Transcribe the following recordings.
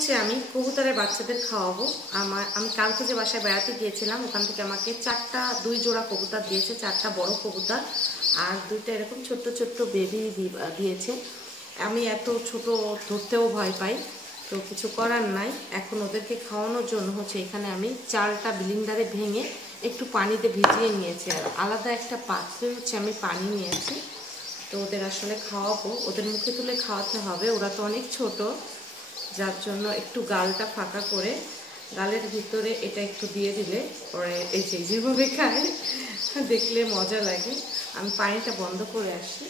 হচ্ছে আমি কবুতরের বাচ্চাদের খাওয়াবো। আমি কালকে যে বাসায় বেড়াতে গিয়েছিলাম ওখান থেকে আমাকে 2 জোড়া কবুতর দিয়েছে, 4টা বড় কবুতর আর 2টা এরকম ছোট্ট ছোট্ট বেবি দিয়েছে। আমি এত ছোট ধরতেও ভয় পাই, তো কিছু করার নাই। এখন ওদেরকে খাওয়ানোর জন্য হচ্ছে এখানে আমি চালটা ব্লেন্ডারে ভেঙে একটু পানিতে ভিজিয়ে নিয়েছি, আর আলাদা একটা পাত্রে হচ্ছে আমি পানি নিয়েছি। তো ওদের আসলে খাওয়াবো, ওদের মুখে তুলে খাওয়াতে হবে, ওরা তো অনেক ছোট, যার জন্য একটু গালটা ফাঁকা করে গালের ভিতরে এটা একটু দিয়ে দিলে পরে এই যেভাবে খায় দেখলে মজা লাগে। আমি পানিটা বন্ধ করে আসি।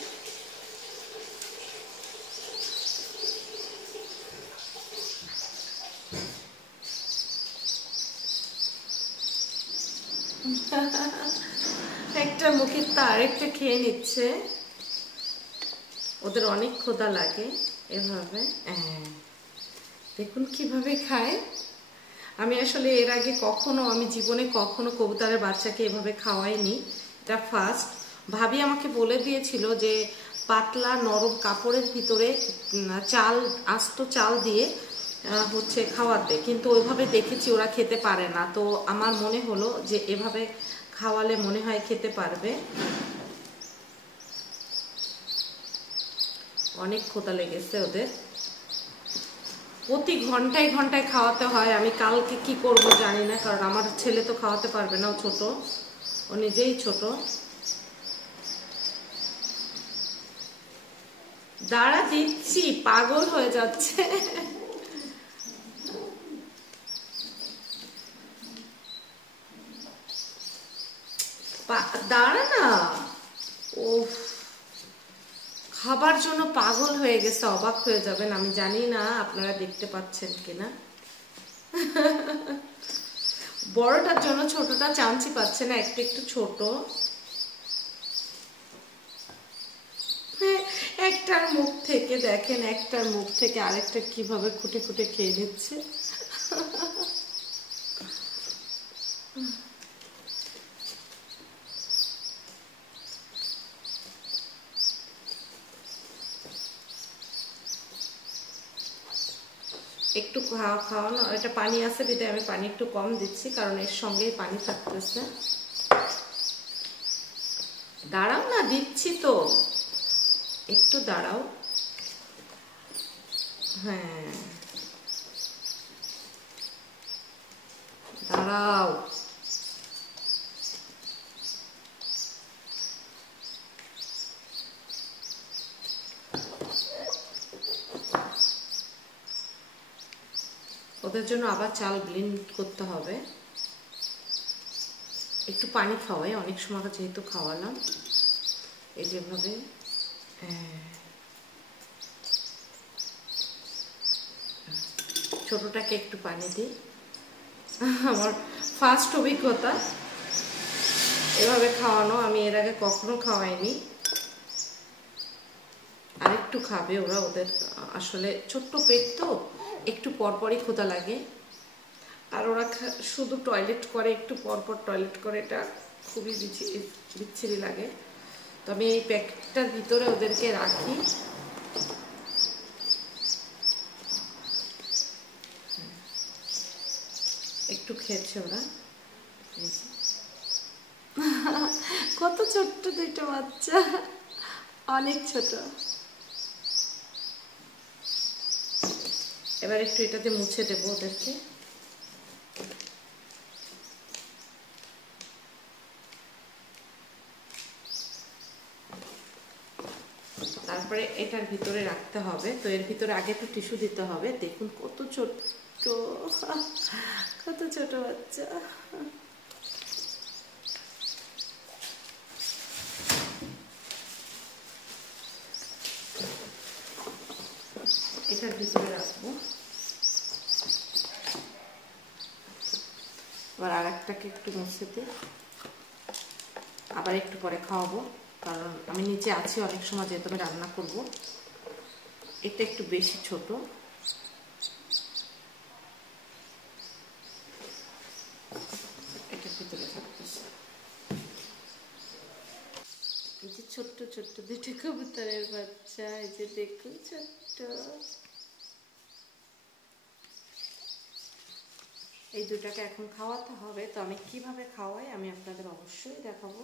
একটা মুখের তা আরেকটা খেয়ে নিচ্ছে, ওদের অনেক ক্ষুধা লাগে এভাবে। দেখুন কিভাবে খায়। আমি আসলে এর আগে আমি জীবনে কখনো কবুতরের বাচ্চাকে এভাবে খাওয়াইনি, এটা ফার্স্ট। ভাবি আমাকে বলে দিয়েছিল যে পাতলা নরম কাপড়ের ভিতরে আস্ত চাল দিয়ে হচ্ছে খাওয়াতে, কিন্তু ওইভাবে দেখেছি ওরা খেতে পারে না। তো আমার মনে হলো যে এভাবে খাওয়ালে মনে হয় খেতে পারবে। অনেক ক্ষুধা লেগেছে ওদের, প্রতি ঘন্টায় ঘন্টায় খাওয়াতে হয়। আমি কালকে কি করব জানি না, কারণ আমার ছেলে তো খাওয়াতে পারবে না, ও ছোট, ও নিজেই ছোট। দাঁড়া দিচ্ছি, পাগল হয়ে যাচ্ছে। দাঁড়া না, ও খাবার জন্য পাগল হয়ে গেছে, অবাক হয়ে যাবেন। আমি জানি না আপনারা দেখতে পাচ্ছেন কিনা। বড়টার জন্য ছোটটা চান্সই পাচ্ছে না, একটু একটু ছোট। একটার মুখ থেকে দেখেন, একটার মুখ থেকে আরেকটা কিভাবে খুঁটে খুঁটে খেয়ে নিচ্ছে। একটু খাওয়ানো, এটা পানি আছে বিধায় আমি পানি একটু কম দিচ্ছি, কারণ এর সঙ্গেই পানি থাকতেছে। দাঁড়াও না, দিচ্ছি তো, একটু দাঁড়াও। হ্যাঁ দাঁড়াও। ওদের জন্য আবার চাল ব্লেন্ড করতে হবে। একটু পানি খাওয়াই, অনেক সময় যেহেতু খাওয়ালাম, এই যেভাবে। ছোটটাকে একটু পানি দিই, আমার ফার্স্ট অভিজ্ঞতা এভাবে খাওয়ানো, আমি এর আগে কখনো খাওয়াইনি। আরেকটু খাবে ওরা, ওদের আসলে ছোট্ট পেট তো, একটু পরপরই ক্ষুধা লাগে। আর ওরা শুধু টয়লেট করে, একটু পরপর টয়লেট করে, এটা খুবই বিচ্ছিরি লাগে। তো আমি এই প্যাকেটটার ভিতরে ওদেরকে রাখি। একটু খেয়েছে ওরা। কত ছোট্ট 2টা বাচ্চা, অনেক ছোট। এবার একটু এটাতে মুছে দেবো ওদেরকে। তারপরে এটার ভিতরে রাখতে হবে। তো এর ভিতরে আগে একটু টিস্যু দিতে হবে। দেখুন কত ছোট, কত ছোট বাচ্চা। এটার ভিতরে রাখবো। এবার আরেকটাকে একটু মুছে দিই, আবার একটু পরে খাওয়াবো, কারণ আমি নিচে আছি অনেক সময়, যেহেতু আমি রান্না করব। এটা একটু বেশি ছোট। এটার ভিতরে থাকতেছে। এই যে ছোট্ট ছোট্ট 2টা কবুতরের বাচ্চা, এই যে দেখুন ছোট্ট। এই দুটাকে এখন খাওয়াতে হবে। তো আমি কিভাবে খাওয়াই আমি আপনাদের অবশ্যই দেখাবো।